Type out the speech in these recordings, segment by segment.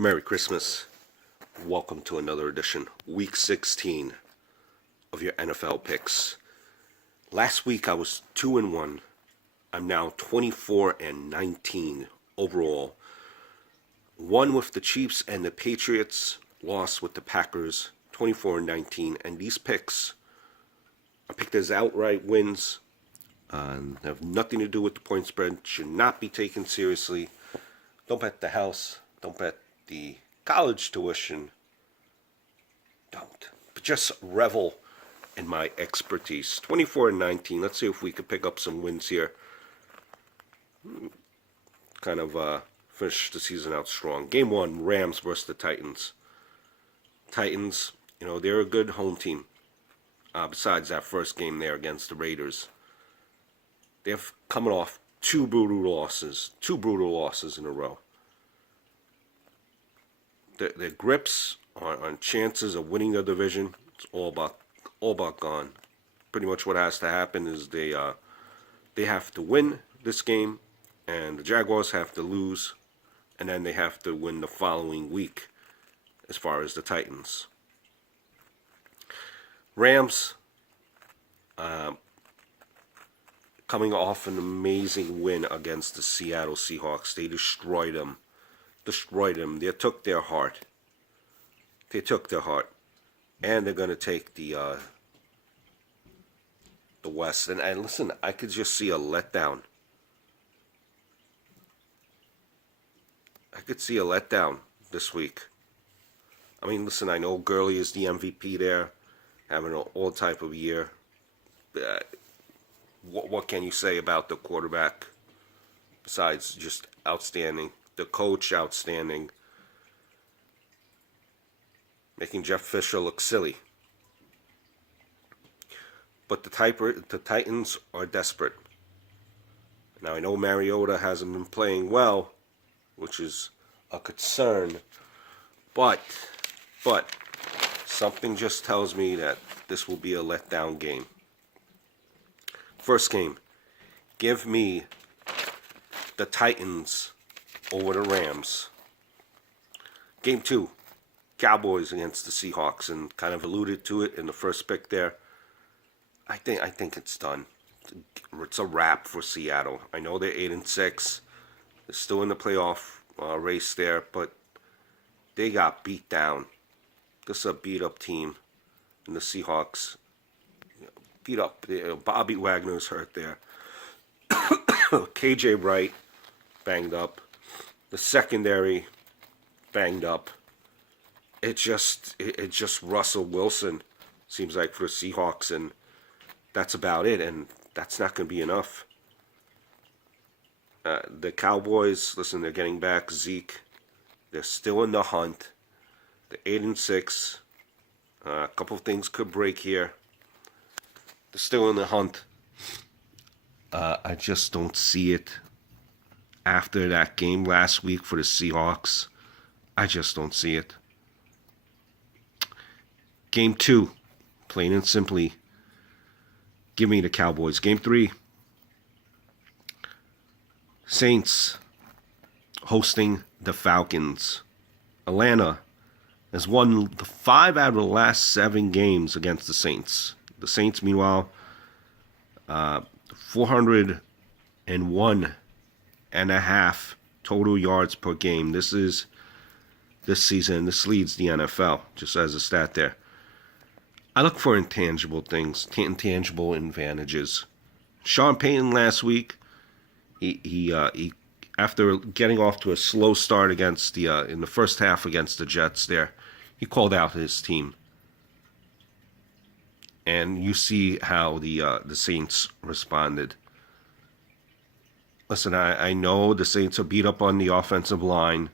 Merry Christmas. Welcome to another edition, Week 16 of your NFL picks. Last week I was 2-1. I'm now 24-19 overall. Won with the Chiefs and the Patriots, lost with the Packers, 24-19. And these picks are picked as outright wins. Have nothing to do with the point spread. Should not be taken seriously. Don't bet the house. Don't bet the college tuition. Don't. But just revel in my expertise. 24-19. Let's see if we could pick up some wins here. Kind of finish the season out strong. Game 1, Rams versus the Titans. Titans, they're a good home team. Besides that first game there against the Raiders. They're coming off two brutal losses in a row. Their grips on chances of winning the division, it's all about gone. Pretty much what has to happen is they have to win this game, and the Jaguars have to lose, and then they have to win the following week as far as the Titans. Rams, coming off an amazing win against the Seattle Seahawks. They destroyed them. They took their heart. And they're going to take the West. And listen, I could just see a letdown. I could see a letdown this week. I mean, listen, I know Gurley is the MVP there, having all type of year. What can you say about the quarterback besides just outstanding? The coach, outstanding. Making Jeff Fisher look silly. But the Titans are desperate. Now, I know Mariota hasn't been playing well, which is a concern. But something just tells me that this will be a letdown game. First game, give me the Titans over the Rams. Game 2, Cowboys against the Seahawks, and kind of alluded to it in the first pick there. I think it's done. It's a wrap for Seattle. I know they're 8-6. They're still in the playoff race there, but they got beat down. This is a beat-up team, and the Seahawks beat up. Bobby Wagner's hurt there. KJ Wright banged up. The secondary banged up. It's just Russell Wilson, seems like, for the Seahawks, and that's about it, and that's not going to be enough. The Cowboys, listen, they're getting back Zeke. They're still in the hunt. They're 8-6. A couple of things could break here. They're still in the hunt. I just don't see it. After that game last week for the Seahawks, I just don't see it. Game 2, plain and simply, give me the Cowboys. Game 3, Saints hosting the Falcons. Atlanta has won the 5 out of the last 7 games against the Saints. The Saints, meanwhile, 401.5 total yards per game. This season. This leads the NFL, just as a stat there. I look for intangible things, intangible advantages. Sean Payton last week, he after getting off to a slow start against in the first half against the Jets there, he called out his team. And you see how the Saints responded. Listen, I know the Saints are beat up on the offensive line.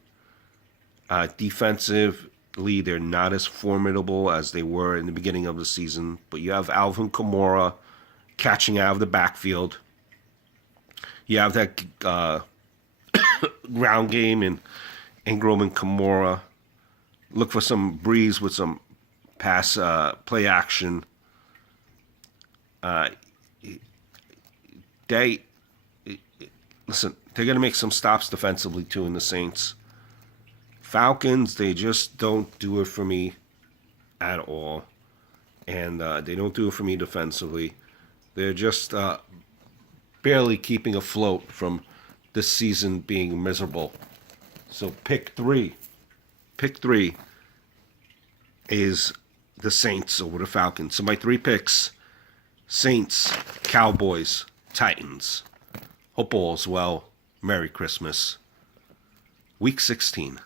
Defensively, they're not as formidable as they were in the beginning of the season. But you have Alvin Kamara catching out of the backfield. You have that ground game in Ingram and Kamara. Look for some breeze with some pass play action. Listen, they're going to make some stops defensively too in the Saints. Falcons, they just don't do it for me at all. And they don't do it for me defensively. They're just barely keeping afloat from this season being miserable. So pick three. Pick three is the Saints over the Falcons. So my three picks: Saints, Cowboys, Titans. Hope all's well. Merry Christmas. Week 16.